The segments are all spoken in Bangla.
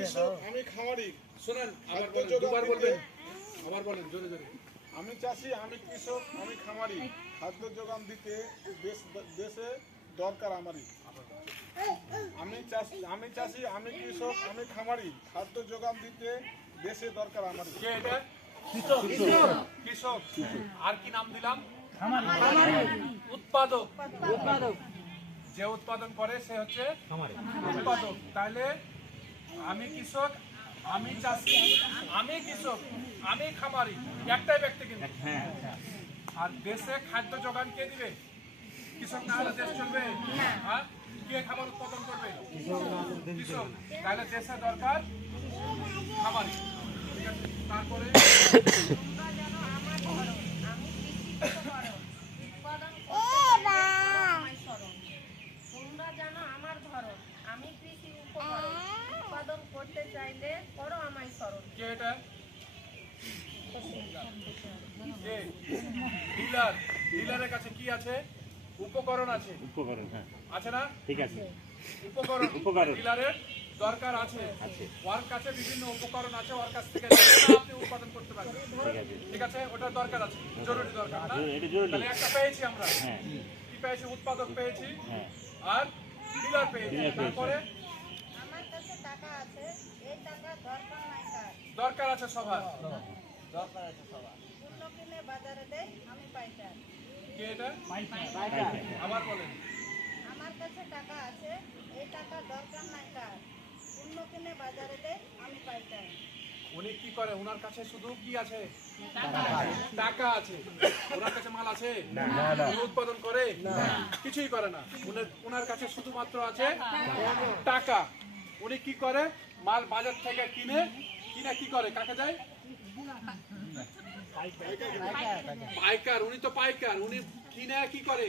কৃষক, আমি খামারি। শুনেন, খাদ্য যোগান দিতে আবার বলেন জোরে জোরে। আমি চাষি, আমি কৃষক, আমি খামারি। খাদ্য যোগান দিতে দেশে দরকার আমারই। আমি চাষি, আমি কৃষক, আমি খামারি। খাদ্য যোগান দিতে দেশে দরকার আমারই। কে এটা? কৃষক। আর কি নাম দিলাম? উৎপাদক। যে উৎপাদন করে সে হচ্ছে উৎপাদক। তাহলে আমি কৃষক, আমি চাষি, আমি কৃষক, আমি খামারি, একটাই ব্যক্তি কিন্তু। আর দেশে খাদ্য যোগান কে দিবে? কৃষক না হলে দেশ চলবে? হ্যাঁ, কে খাবার উৎপাদন করবে? কৃষক। তাহলে দেশে দরকার খামারি। ঠিক আছে, তারপরে আমি কৃষি উপকরণ উৎপাদন করতে চাইলে করো আমায় স্মরণ। কে এটা? ডিলার। ডিলারের কাছে কি আছে? উপকরণ আছে। উপকরণ, হ্যাঁ আছে না? ঠিক আছে। উপকরণ উপকরণ। ডিলারের দরকার আছে। ওর কাছে বিভিন্ন উপকরণ আছে, ওর কাছ থেকে আপনি উৎপাদন করতে পারবেন। ঠিক আছে। ঠিক আছে, ওটার দরকার আছে, জরুরি দরকার না? এটা জরুরি। তাহলে একটা পেয়েছি আমরা। হ্যাঁ কি পেয়েছি? উৎপাদক পেয়েছি হ্যাঁ আর ডিলার পেয়েছি। ডিলার পেয়েছি। তারপরে আমার কাছে টাকা আছে, এই টাকা দরকার নাই কার। দরকার আছে সবার। পণ্য কিনে বাজারে দেয় আমি পাইকার। কি এটা? পাইকার। আবার বলেন। আমার কাছে টাকা আছে, এই টাকা দরকার নাই কার। পণ্য কিনে বাজারে দেয় আমি পাইকার। উনি কি করে? ওনার কাছে শুধু কি আছে? টাকা আছে। ওনার কাছে মাল আছে? উনি উৎপাদন করে? কিছুই করে না। ওনার কাছে শুধুমাত্র আছে টাকা। উনি কি করে? মাল বাজার থেকে কিনে কি করে? কাকে যায়? পাইকার। উনি তো পাইকার। উনি কিনে কি করে?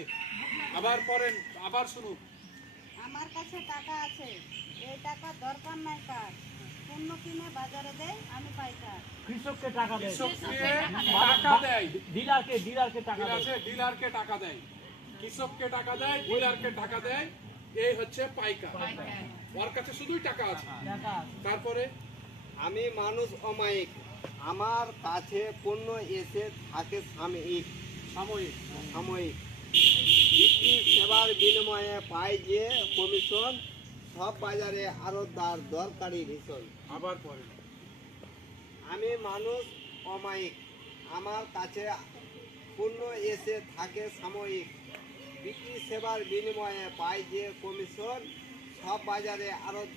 আবার পড়েন, আবার শুনুন। আমার কাছে টাকা আছে, এই টাকা দরকার নাই কার। পণ্য কিনে বাজারে দেয় আমি পাইকার। কৃষককে টাকা দেয়, কৃষককে টাকা দেয়, ডিলারকে টাকা দেয়। ডিলারকে টাকা দেয়, কৃষককে টাকা দেয়, ডিলারকে টাকা দেয়। এই হচ্ছে পাইকার। ওর কাছে শুধুই টাকা আছে। তারপরে আমি মানুষ অমায়িক, আমার কাছে পণ্য এসে থাকে সাময়িক। সাময়িক। সাময়িক বিক্রি সেবার বিনিময়ে পাই যে কমিশন, সব বাজারে আড়তদার দরকারি ভীষণ। আবার পরে আমি মানুষ অমায়িক, আমার কাছে পণ্য এসে থাকে সাময়িক বিক্রি সেবার বিনিময়ে পাই যে কমিশন, সব বাজারে আড়তদার